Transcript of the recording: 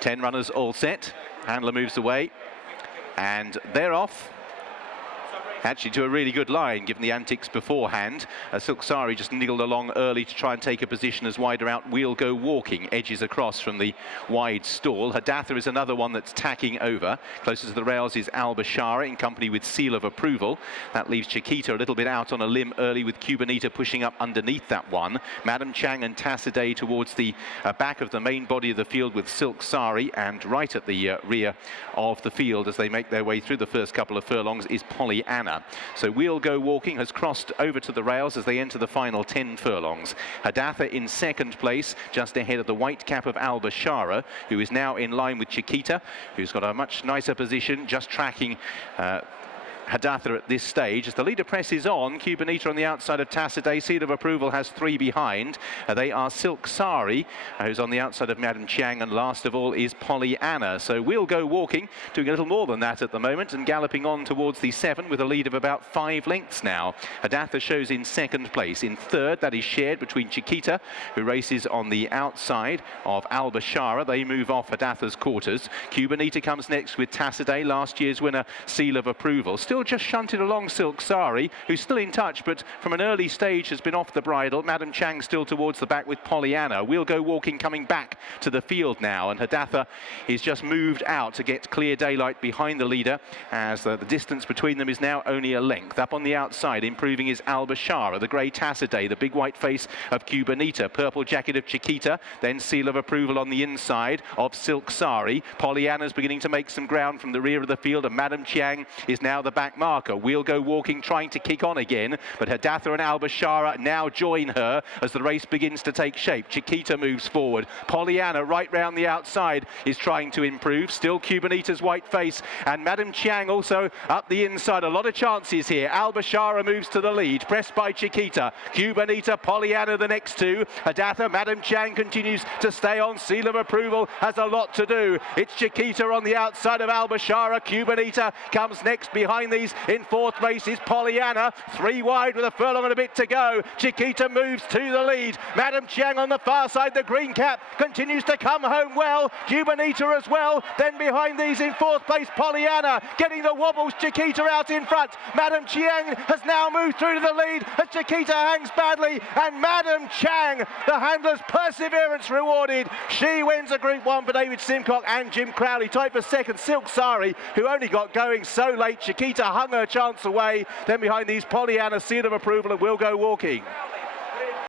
10 runners all set. Handler moves away, and they're off. Actually to a really good line, given the antics beforehand. Silk Sari just niggled along early to try and take a position as wider out. We'll Go Walking edges across from the wide stall. Hadatha is another one that's tacking over. Closest to the rails is Al Bashara in company with Seal of Approval. That leaves Chiquita a little bit out on a limb early, with Cubanita pushing up underneath that one. Madame Chiang and Tassaday towards the back of the main body of the field with Silk Sari, and right at the rear of the field as they make their way through the first couple of furlongs is Pollyanna. So We'll Go Walking has crossed over to the rails as they enter the final 10 furlongs. Hadatha in second place, just ahead of the white cap of Al Bashara, who is now in line with Chiquita, who's got a much nicer position, just tracking Hadatha at this stage. As the leader presses on, Cubanita on the outside of Tassaday. Seal of Approval has 3 behind. They are Silk Sari, who's on the outside of Madame Chiang, and last of all is Pollyanna. So We'll Go Walking, doing a little more than that at the moment, and galloping on towards the 7 with a lead of about 5 lengths now. Hadatha shows in second place. In third, that is shared between Chiquita, who races on the outside of Al Bashara. They move off Hadatha's quarters. Cubanita comes next with Tassaday, last year's winner Seal of Approval. Still just shunted along Silk Sari, who's still in touch, but from an early stage has been off the bridle. Madame Chiang still towards the back with Pollyanna. We'll Go Walking coming back to the field now, and Hadatha is just moved out to get clear daylight behind the leader, as the distance between them is now only a length. Up on the outside, improving is Al Bashara, the grey Tassaday, the big white face of Cubanita, purple jacket of Chiquita, then Seal of Approval on the inside of Silk Sari. Pollyanna's beginning to make some ground from the rear of the field, and Madame Chiang is now the back marker. We'll Go Walking trying to kick on again, but Hadatha and Al Bashara now join her as the race begins to take shape. Chiquita moves forward. Pollyanna right round the outside is trying to improve. Still Cubanita's white face, and Madame Chiang also up the inside. A lot of chances here. Al Bashara moves to the lead, pressed by Chiquita. Cubanita, Pollyanna the next two. Hadatha, Madame Chiang continues to stay on. Seal of Approval has a lot to do. It's Chiquita on the outside of Al Bashara. Cubanita comes next behind these. In fourth race is Pollyanna, 3 wide with a furlong and a bit to go. Chiquita moves to the lead. Madame Chiang on the far side, the green cap, continues to come home well. Cubanita as well. Then behind these in fourth place, Pollyanna getting the wobbles. Chiquita out in front. Madame Chiang has now moved through to the lead as Chiquita hangs badly, and Madame Chiang, the handler's perseverance rewarded. She wins a Group 1 for David Simcock and Jim Crowley. Tied for second, Silk Sari, who only got going so late. Chiquita hung her chance away. Then behind these, Pollyanna, Seal of Approval, and We'll Go Walking.